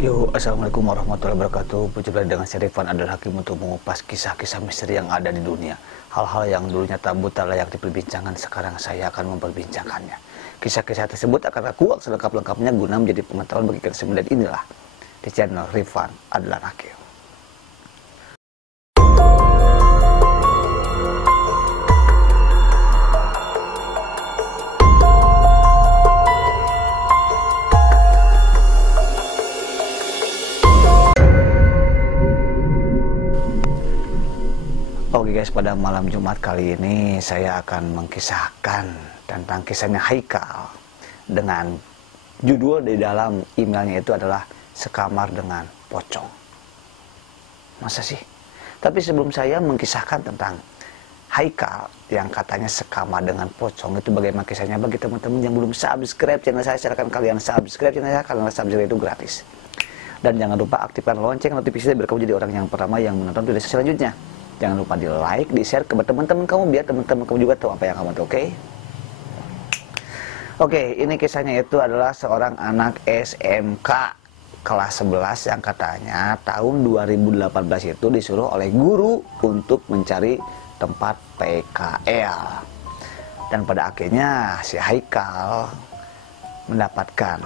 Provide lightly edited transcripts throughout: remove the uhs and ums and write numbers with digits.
Yo, assalamualaikum warahmatullahi wabarakatuh. Berjumpa dengan saya Rifan Adel Hakim untuk mengupas kisah-kisah misteri yang ada di dunia. Hal-hal yang dulunya tabu tak layak diperbincangkan, sekarang saya akan memperbincangkannya. Kisah-kisah tersebut akan aku selengkap-lengkapnya guna menjadi pengetahuan bagi kalian semua, dan inilah di channel Rifan Adel Hakim. Oke guys, pada malam Jumat kali ini saya akan mengkisahkan tentang kisahnya Haikal dengan judul di dalam emailnya itu adalah Sekamar dengan Pocong. Masa sih? Tapi sebelum saya mengkisahkan tentang Haikal yang katanya sekamar dengan pocong, itu bagaimana kisahnya, bagi teman-teman yang belum subscribe channel saya, silakan kalian subscribe channel saya, karena subscribe itu gratis. Dan jangan lupa aktifkan lonceng notifikasi biar kamu jadi orang yang pertama yang menonton video selanjutnya. Jangan lupa di like, di share ke teman-teman kamu biar teman-teman kamu juga tahu apa yang kamu tahu, oke? Oke, ini kisahnya itu adalah seorang anak SMK kelas 11 yang katanya tahun 2018 itu disuruh oleh guru untuk mencari tempat PKL. Dan pada akhirnya si Haikal mendapatkan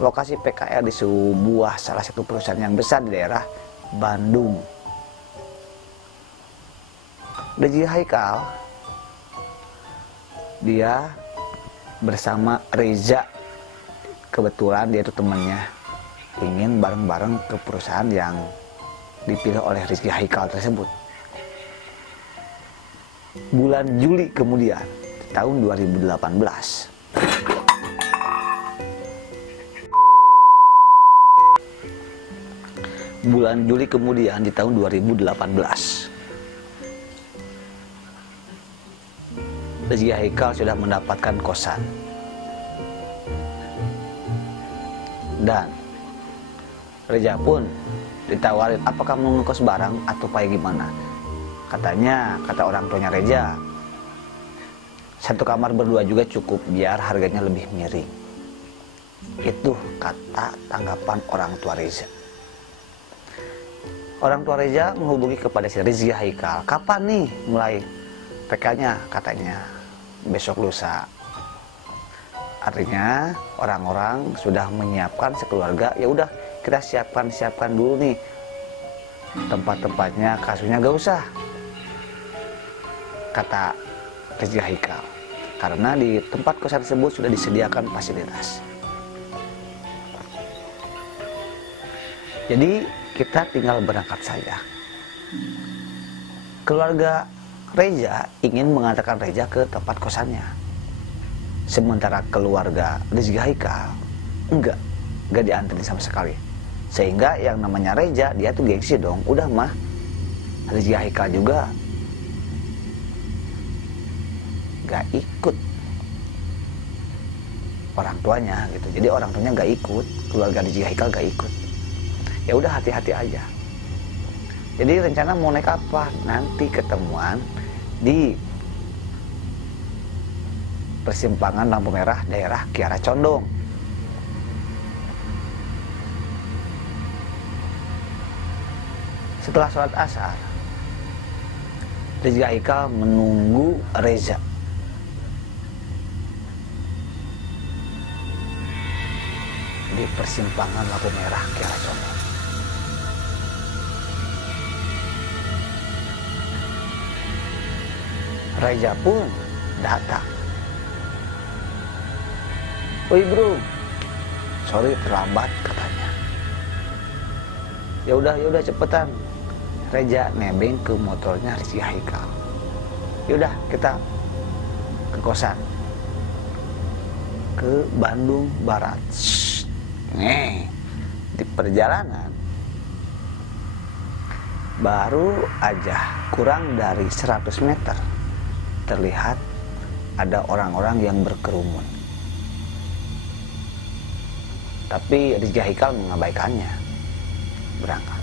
lokasi PKL di sebuah salah satu perusahaan yang besar di daerah Bandung. Rezeki Haikal, dia bersama Reza, kebetulan dia itu temannya, ingin bareng-bareng ke perusahaan yang dipilih oleh Rezeki Haikal tersebut. Bulan Juli kemudian tahun 2018, bulan Juli kemudian di tahun 2018, Rezeki Haikal sudah mendapatkan kosan. Dan Reza pun ditawarin, apakah mau ngekos bareng atau kayak gimana. Katanya, kata orang tuanya Reza, satu kamar berdua juga cukup biar harganya lebih miring. Itu kata tanggapan orang tua Reza. Orang tua Reza menghubungi kepada si Rezeki Haikal, kapan nih mulai PK-nya, katanya besok lusa. Artinya orang-orang sudah menyiapkan sekeluarga, ya udah kita siapkan dulu nih tempat-tempatnya, kasurnya gak usah, kata Rezeki Haikal, karena di tempat kosan tersebut sudah disediakan fasilitas. Jadi kita tinggal berangkat saja. Keluarga Reza ingin mengantarkan Reza ke tempat kosannya, sementara keluarga Rezeki Haikal enggak diantarin sama sekali. Sehingga yang namanya Reza, dia tuh gengsi dong, udah mah Rezeki Haikal juga gak ikut orang tuanya gitu. Jadi orang tuanya gak ikut, keluarga Rezeki Haikal gak ikut. Ya udah, hati-hati aja. Jadi rencana mau naik apa? Nanti ketemuan di persimpangan lampu merah daerah Kiara Condong. Setelah sholat asar, Rezeki Haikal menunggu Reza. Di persimpangan lampu merah Kiara Condong. Reza pun datang. Woi bro, sorry terlambat, katanya. Ya udah cepetan. Reza nebeng ke motornya Rezeki Haikal. Ya udah, kita ke kosan, ke Bandung Barat. Di perjalanan baru aja kurang dari 100 meter terlihat ada orang-orang yang berkerumun. Tapi Rezeki Haikal mengabaikannya, berangkat.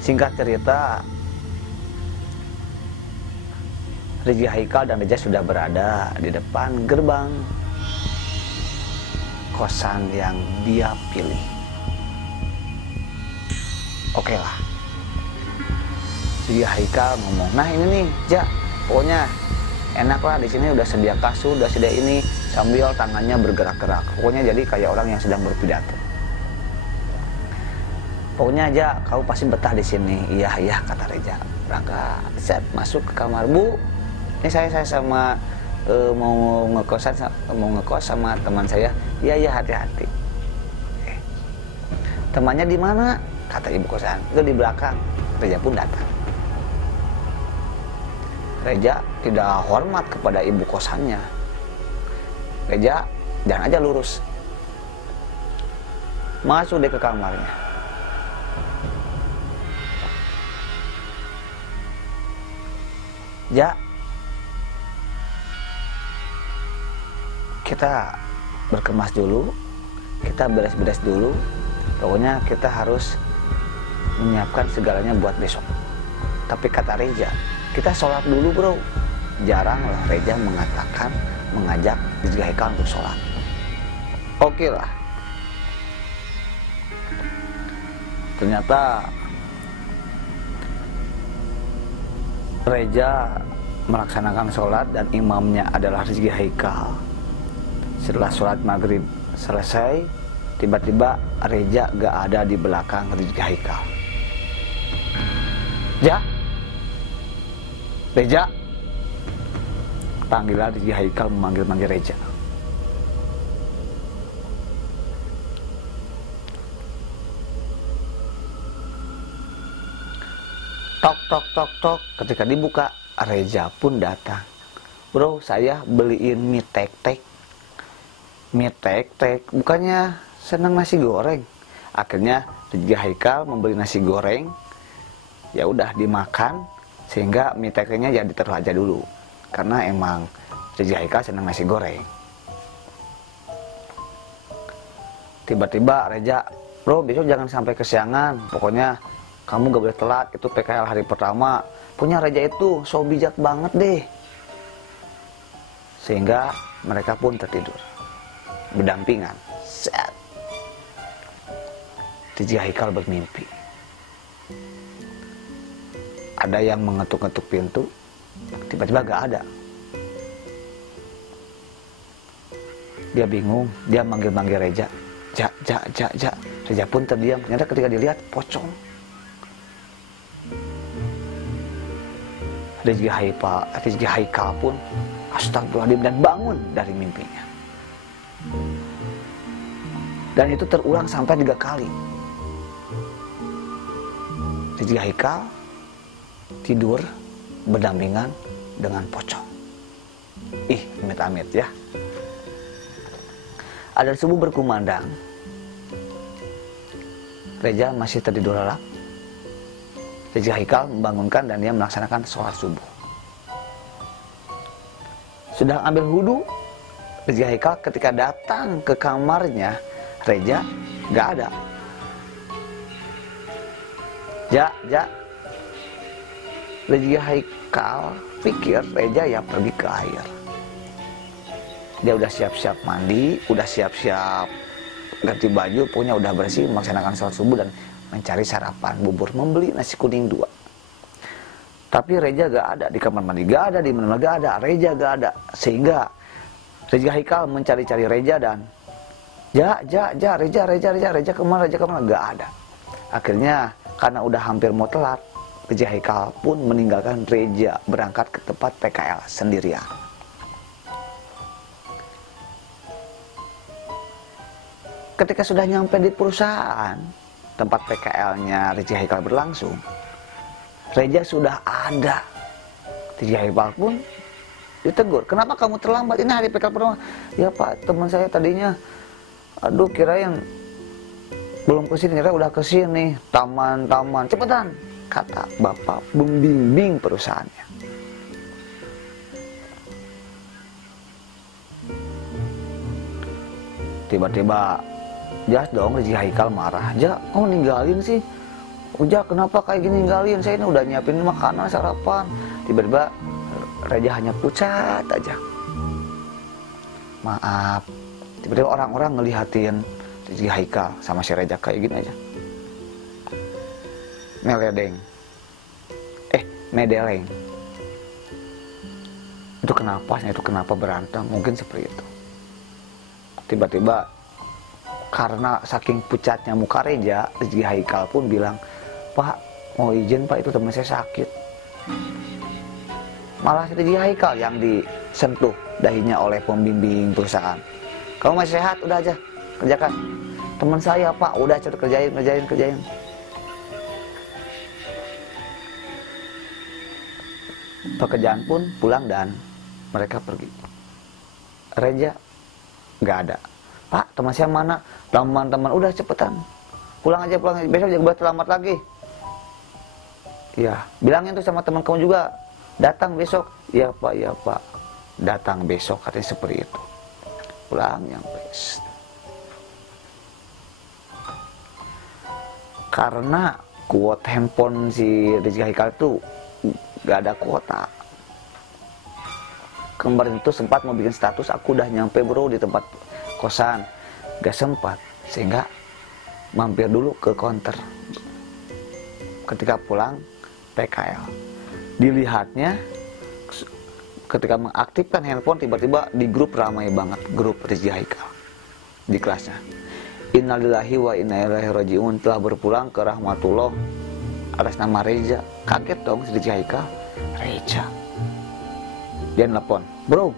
Singkat cerita, Rizky Haikal dan Reja sudah berada di depan gerbang kosan yang dia pilih. Oke lah, Rizky Haikal ngomong, nah ini nih, Ja, pokoknya enak lah di sini, udah sedia kasur, udah sedia ini, sambil tangannya bergerak-gerak. Pokoknya jadi kayak orang yang sedang berpidato. Pokoknya aja, kau pasti betah di sini. Iya, iya, kata Reja. Berangkat, set, masuk ke kamar. Bu, ini saya sama mau ngekos sama teman saya. Iya, iya, hati-hati. Temannya di mana? Kata ibu kosan. Itu di belakang. Reja pun datang. Reja tidak hormat kepada ibu kosannya. Reja, jangan aja lurus. Masuk deh ke kamarnya. Ja, kita berkemas dulu, kita beres-beres dulu. Pokoknya kita harus menyiapkan segalanya buat besok. Tapi kata Reja, kita sholat dulu bro. Jarang lah Reja mengajak Rizky Haikal untuk sholat. Oke lah. Ternyata Reja melaksanakan sholat dan imamnya adalah Rizky Haikal. Setelah sholat maghrib selesai, tiba-tiba Reja gak ada di belakang Rizky Haikal. Ja, Reja, panggilan Rizky Haikal memanggil-manggil Reja. Tok tok tok tok. Ketika dibuka, Reja pun datang. Bro, saya beliin mie tek-tek. Mie tek-tek, bukannya senang nasi goreng. Akhirnya Rizky Haikal membeli nasi goreng. Ya udah dimakan, sehingga mie tek-teknya jadi ditaruh aja dulu. Karena emang Rizky Haikal senang nasi goreng. Tiba-tiba Reja, bro besok jangan sampai kesiangan. Pokoknya kamu gak boleh telat, itu PKL hari pertama. Punya Reja itu so bijak banget deh. Sehingga mereka pun tertidur berdampingan. Set. Rizky Haikal bermimpi. Ada yang mengetuk-ngetuk pintu, tiba-tiba gak ada. Dia bingung, dia manggil-manggil Reja. Ja, ja, ja, ja. Reja pun terdiam. Ternyata ketika dilihat, pocong. Rizky Haikal pun astagfirullahaladzim dan bangun dari mimpinya. Dan itu terulang sampai 3 kali. Rizky Haikal tidur berdampingan dengan pocong. Ih, amit-amit ya. Ada subuh berkumandang. Reja masih tertidur lelap. Rizky Haikal membangunkan dan dia melaksanakan sholat subuh. Sudah ambil wudhu, Rizky Haikal ketika datang ke kamarnya, Reja gak ada. Ja. Rizky Haikal pikir Reja ya pergi ke air. Dia udah siap-siap mandi, udah siap-siap ganti baju, pokoknya udah bersih, melaksanakan sholat subuh dan mencari sarapan bubur, membeli nasi kuning 2. Tapi Reja gak ada di kamar mandi, gak ada di mana, gak ada. Reja gak ada, sehingga Rizky Haikal mencari-cari Reja dan Reja kemana, gak ada. Akhirnya karena udah hampir mau telat, Rizky Haikal pun meninggalkan Reja berangkat ke tempat PKL sendirian. Ketika sudah nyampe di perusahaan tempat PKL-nya Rizky Haikal berlangsung, Reja sudah ada. Rizky Haikal pun ditegur, kenapa kamu terlambat, ini hari PKL pertama. Ya Pak, teman saya tadinya kirain belum kesini, kira udah kesini, taman, cepetan, kata bapak membimbing perusahaannya. Tiba-tiba jelas dong Rizky Haikal marah. Ja, kamu ninggalin sih. Ja, kenapa kayak gini ninggalin? Saya ini udah nyiapin makanan, sarapan. Tiba-tiba Reja hanya pucat aja. Maaf. Tiba-tiba orang-orang ngelihatin Rizky Haikal sama si Reja kayak gini aja. Meledeng. Medeleng. Itu kenapa berantem? Mungkin seperti itu. Tiba-tiba karena saking pucatnya muka Reja, Rizky Haikal pun bilang, "Pak, mau izin Pak, itu teman saya sakit." Malah Rizky Haikal yang disentuh dahinya oleh pembimbing perusahaan. "Kamu masih sehat? Udah aja, kerjakan." "Teman saya Pak, udah aja kerjain. Pekerjaan pun pulang dan mereka pergi. Reja nggak ada. "Pak, teman saya mana?" "Teman-teman, udah cepetan. Pulang aja, besok jangan buat terlambat lagi." "Ya, bilangin tuh sama teman kamu juga, datang besok." "Ya Pak. Datang besok," katanya seperti itu. Pulang nyampe. Karena kuota handphone si Rizky Haikal tuh gak ada kuota. Kemarin itu sempat mau bikin status, "Aku udah nyampe bro di tempat kosan." Gak sempat, sehingga mampir dulu ke counter. Ketika pulang PKL, dilihatnya ketika mengaktifkan handphone, tiba-tiba di grup ramai banget, grup Rizky Haikal di kelasnya. "Innalillahi wa inna ilaihi rajiun, telah berpulang ke rahmatullah atas nama Reja." Kaget dong si Rizky Haikal. "Reja?" Dia nelpon, "Bro,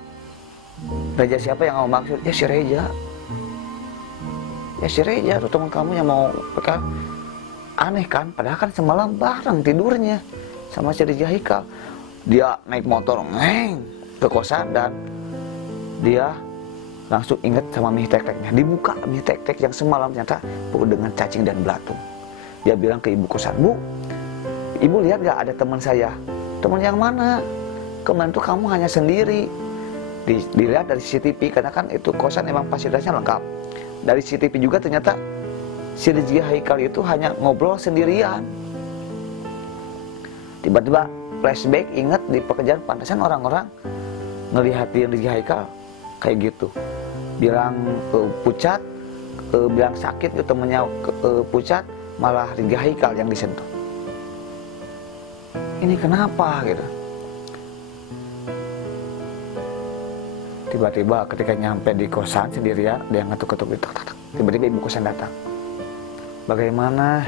Reja siapa yang kamu maksud?" "Ya si Reja." "Ya si Reja tuh teman kamu yang mau PK." Aneh kan, padahal kan semalam bareng tidurnya sama si Rizky Haikal. Dia naik motor ke kosan dan dia langsung inget sama mie tek-teknya. Dibuka mie tek-tek yang semalam ternyata penuh dengan cacing dan belatung. Dia bilang ke ibu kosan, "Bu, Ibu lihat gak ada teman saya?" "Teman yang mana? Kemarin tuh kamu hanya sendiri." Dilihat dari CCTV, karena kan itu kosan emang fasilitasnya lengkap. Dari CCTV juga ternyata si Rizky Haikal itu hanya ngobrol sendirian. Tiba-tiba flashback, ingat di pekerjaan, pantasan orang-orang ngelihatin Rizky Haikal kayak gitu. Bilang pucat, bilang sakit ke temennya pucat, malah Rizky Haikal yang disentuh. Ini kenapa gitu? Tiba-tiba ketika nyampe di kosan sendirian, dia ngetuk-ketuk, tiba-tiba ibu kosan datang. "Bagaimana?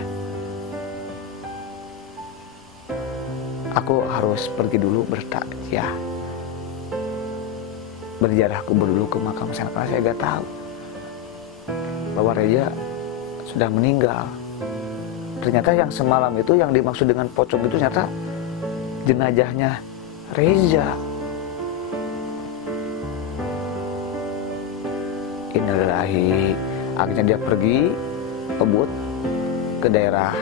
Aku harus pergi dulu bertakziah. Berziarah kubur dulu ke makam sana, karena saya gak tahu bahwa Reja sudah meninggal." Ternyata yang semalam itu yang dimaksud dengan pocong itu ternyata jenazahnya Reja. Innalillahi. Akhirnya dia pergi kebut ke daerah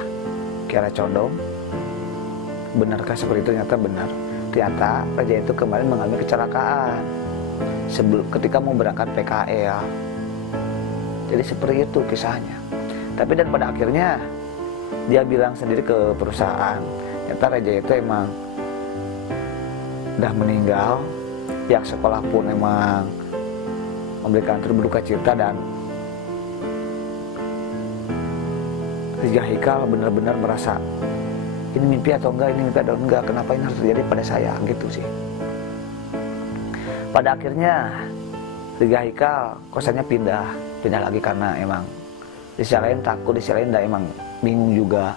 Kiara Condong. Benarkah seperti itu? Ternyata benar. Ternyata Reja itu kemarin mengalami kecelakaan ketika mau berangkat PKL. Jadi seperti itu kisahnya. Tapi dan pada akhirnya dia bilang sendiri ke perusahaan, ternyata Reja itu emang udah meninggal. Pihak sekolah pun emang memberikan turut berduka cita, dan Rizky Haikal benar-benar merasa ini mimpi atau enggak, kenapa ini harus terjadi pada saya, gitu sih. Pada akhirnya Rizky Haikal kosannya pindah lagi karena emang di sisi lain takut, di sisi lain emang bingung juga.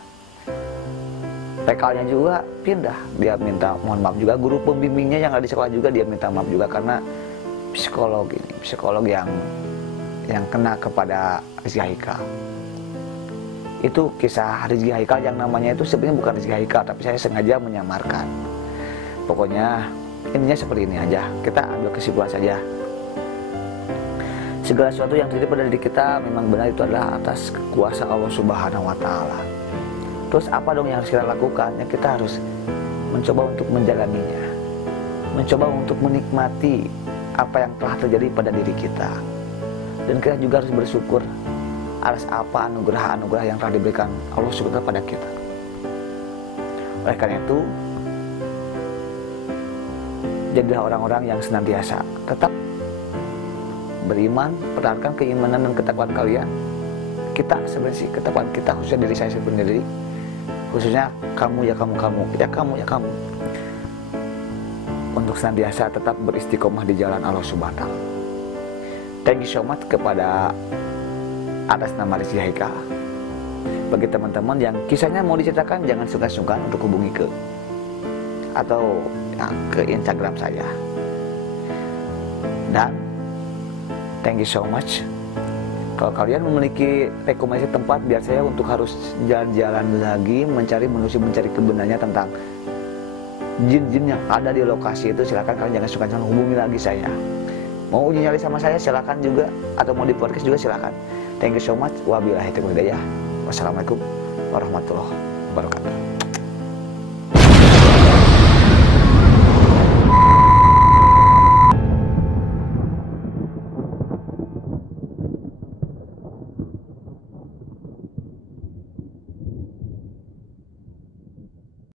PKL-nya juga pindah, dia minta mohon maaf juga. Guru pembimbingnya yang ada di sekolah juga dia minta maaf juga, karena psikolog yang kena kepada Rizky Haikal. Itu kisah Rizky Haikal yang namanya itu sebenarnya bukan Rizky Haikal, tapi saya sengaja menyamarkan. Pokoknya intinya seperti ini aja, kita ambil kesimpulan saja. Segala sesuatu yang terjadi pada diri kita memang benar itu adalah atas kuasa Allah Subhanahu wa Ta'ala. Terus apa dong yang harus kita lakukan? Ya, kita harus mencoba untuk menjalaninya, mencoba untuk menikmati apa yang telah terjadi pada diri kita, dan kita juga harus bersyukur atas apa anugerah-anugerah yang telah diberikan Allah Subhanahu wa Ta'ala pada kita. Oleh karena itu, Jadilah orang-orang yang senantiasa tetap beriman, pertahankan keimanan dan ketakwaan kalian. Kita sebenarnya ketakwaan kita, khususnya diri saya sendiri, khususnya kamu ya kamu, untuk senantiasa tetap beristiqomah di jalan Allah Subhanahu wa Ta'ala. Thank you so much kepada atas nama Rizky Haikal. Bagi teman-teman yang kisahnya mau diceritakan, jangan sungkan-sungkan untuk hubungi ke Instagram saya. Dan thank you so much. Kalau kalian memiliki rekomendasi tempat biar saya untuk harus jalan-jalan lagi mencari kebenarannya tentang jin-jin yang ada di lokasi itu, silakan kalian jangan sungkan-sungkan hubungi lagi saya. Mau uji nyali sama saya silakan juga, atau mau di podcast juga silakan. Thank you so much. Wabillahi taufiq wal hidayah. Wassalamualaikum warahmatullahi wabarakatuh.